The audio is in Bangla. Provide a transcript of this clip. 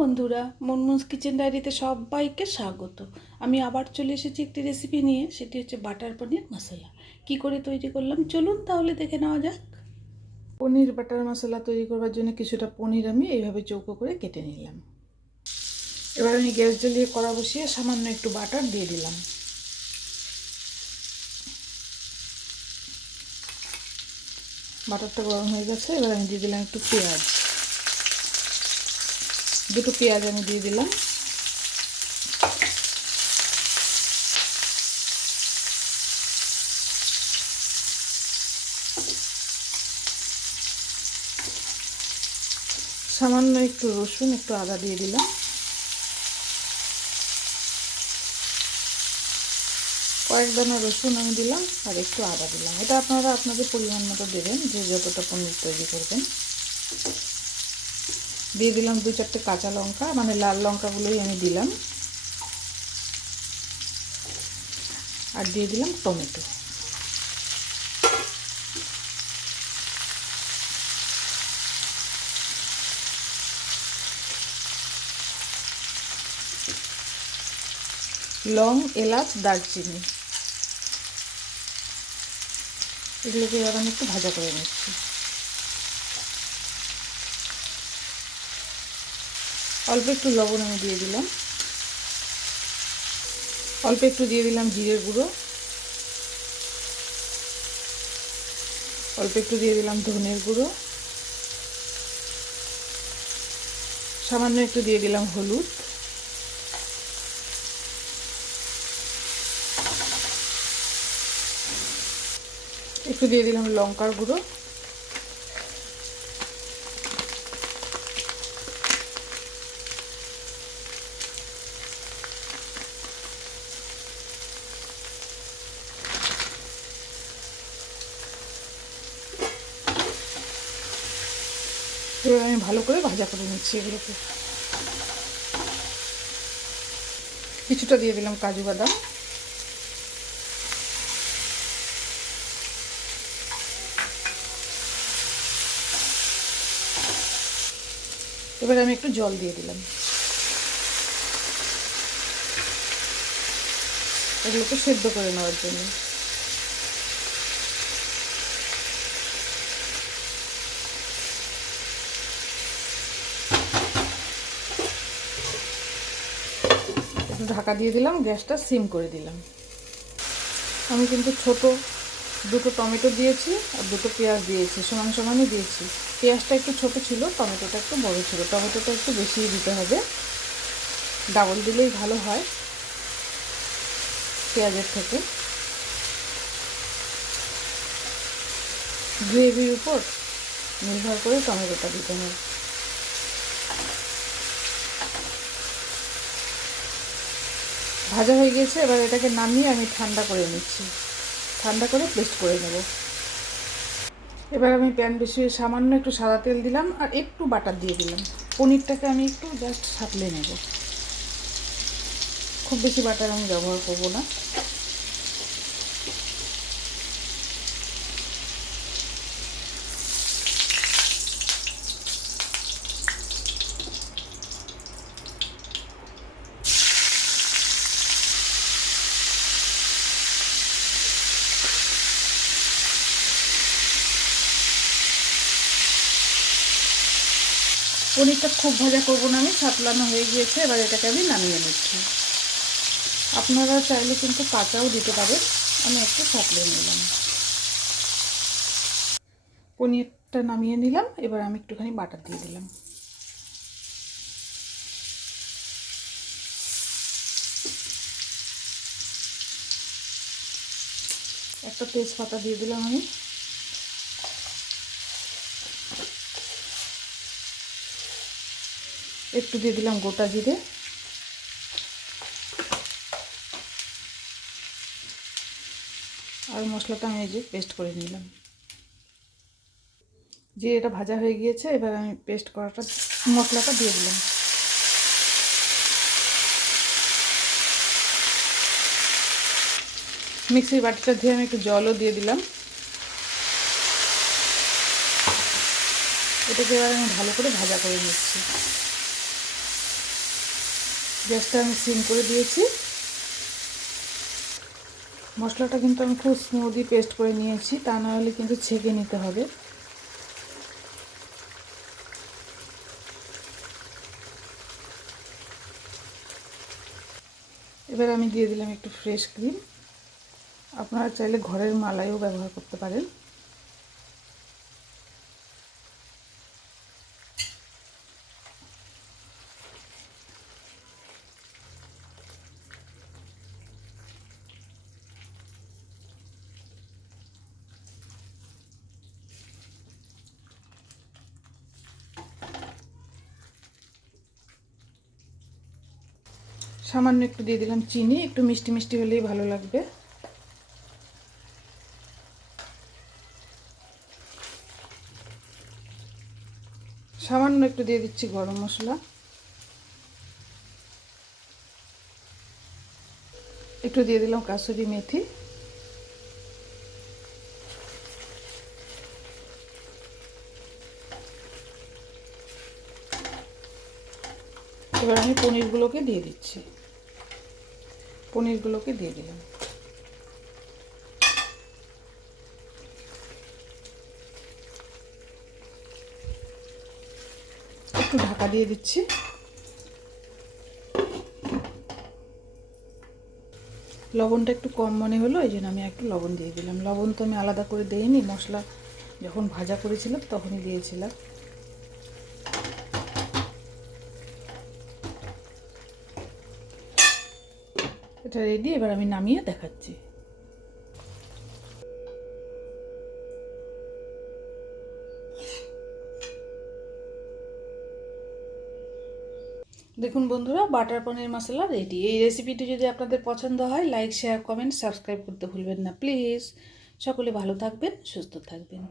বন্ধুরা, মনমুন্স কিচেন ডায়েরিতে সবাইকে স্বাগত। আমি আবার চলে এসেছি একটি রেসিপি নিয়ে, সেটি হচ্ছে বাটার পনির মশলা। কি করে তৈরি করলাম? চলুন তাহলে দেখে নেওয়া যাক। পনির, বাটার মশলা তৈরি করবার জন্য কিছুটা পনির আমি এইভাবে চৌকো করে কেটে নিলাম। এবার আমি গ্যাস জ্বালিয়ে কড়া বসিয়ে সামান্য একটু বাটার দিয়ে দিলাম। বাটারটা গরম হয়ে গেছে, এবার আমি দিয়ে দিলাম একটু পেঁয়াজ। দুটো পেঁয়াজ আমি দিয়ে দিলাম। সামান্য একটু রসুন, একটু আদা দিয়ে দিলাম। কয়েক দানা রসুন আমি দিলাম আর একটু আদা দিলাম। এটা আপনারা আপনাদের পরিমাণ মতো দেবেন যে যতটা পনির তৈরি করবেন। দিয়ে দিলাম দু চারটে কাঁচা লঙ্কা মানে লাল লঙ্কাগুলোই আমি দিলাম। আর দিয়ে দিলাম টমেটো। লং, এলাচ, দারচিনি। এগুলোকে এবার আমি একটু ভাজা করে নিচ্ছি। অল্প একটু লবণ আমি দিয়ে দিলাম। অল্প একটু দিয়ে দিলাম জিরের গুঁড়ো। অল্প একটু দিয়ে দিলাম ধনের গুঁড়ো। সামান্য একটু দিয়ে দিলাম হলুদ। একটু দিয়ে দিলাম লঙ্কার গুঁড়ো। এবার আমি ভালো করে ভাজা করে নিচ্ছি এগুলোকে। কিছুটা দিয়ে দিলাম কাজু বাদাম। এবার আমি একটু জল দিয়ে দিলাম। এগুলোকে সেদ্ধ করে নেওয়ার জন্য। একটু ঢাকা দিয়ে দিলাম, গ্যাসটা সিম করে দিলাম। আমি কিন্তু ছোট, দুটো টমেটো দিয়েছি আর দুটো পেঁয়াজ দিয়েছি, সমান সমানই দিয়েছি। পেঁয়াজটা একটু ছোট ছিল, টমেটোটা একটু বড় ছিল। টমেটোটা একটু বেশি দিতে হবে। ডাবল দিলেই ভালো হয় পেঁয়াজের থেকে। গ্রেভির উপর নির্ভর করে টমেটোটা দিতে হবে ভাজা হয়ে গেছে, এবার এটাকে নামিয়ে আমি ঠান্ডা করে নিচ্ছি। ঠান্ডা করে পেস্ট করে নেব। এবার আমি প্যান বেশি, সামান্য একটু সাদা তেল দিলাম আর একটু বাটার দিয়ে দিলাম। পনিরটাকে আমি একটু জাস্ট সাঁতলে নেব। খুব বেশি বাটার আমি ব্যবহার করব না। পনিরটা খুব ভাজা করব না আমি, সাতলানো হয়ে গিয়েছে, এবার এটাকে আমি নামিয়ে নিচ্ছি। আপনারা চাইলে কিন্তু কাঁচাও দিতে পারেন, আমি একটু সাতলে নিলাম। পনিরটা নামিয়ে নিলাম, এবার আমি একটুখানি বাটার দিয়ে দিলাম। একটা তেজপাতা দিয়ে দিলাম আমি। একটু দিয়ে দিলাম গোটা জিরে। আর মশলাটা আমি এই যে পেস্ট করে নিলাম। জিরেটা ভাজা হয়ে গিয়েছে, এবার আমি পেস্ট করাটা, মশলাটা দিয়ে দিলাম। মিক্সির বাটিটা দিয়ে আমি একটু জলও দিয়ে দিলাম। এটাকে এবার আমি ভালো করে ভাজা করে নিচ্ছি। গ্যাসটা আমি সিম করে দিয়েছি। মশলাটা কিন্তু আমি খুব স্মুদি পেস্ট করে নিয়েছি, তা না হলে কিন্তু ছেঁকে নিতে হবে। এবার আমি দিয়ে দিলাম একটু ফ্রেশ ক্রিম আপনারা চাইলে ঘরের মালাইও ব্যবহার করতে পারেন। সামান্য একটু দিয়ে দিলাম চিনি, একটু মিষ্টি মিষ্টি হলেই ভালো লাগবে। সামান্য একটু দিয়ে দিচ্ছি গরম মশলা। একটু দিয়ে দিলাম কাসুরি মেথি। এবার আমি পনিরগুলোকে দিয়ে দিচ্ছি। পনিরগুলোকে দিয়ে দিলাম। একটু ঢাকা দিয়ে দিচ্ছি। লবণটা একটু কম মনে হলো, এই জন্য আমি একটু লবণ দিয়ে দিলাম। লবণ তো আমি আলাদা করে দিইনি, মশলা যখন ভাজা করেছিলাম তখনই দিয়েছিলাম। এটা রেডি, এবার আমি নামিয়ে দেখাচ্ছি। দেখুন বন্ধুরা, বাটার পনির মশলা রেডি। এই রেসিপিটি যদি আপনাদের পছন্দ হয় লাইক শেয়ার কমেন্ট সাবস্ক্রাইব করতে ভুলবেন না প্লিজ সকলে ভালো থাকবেন, সুস্থ থাকবেন।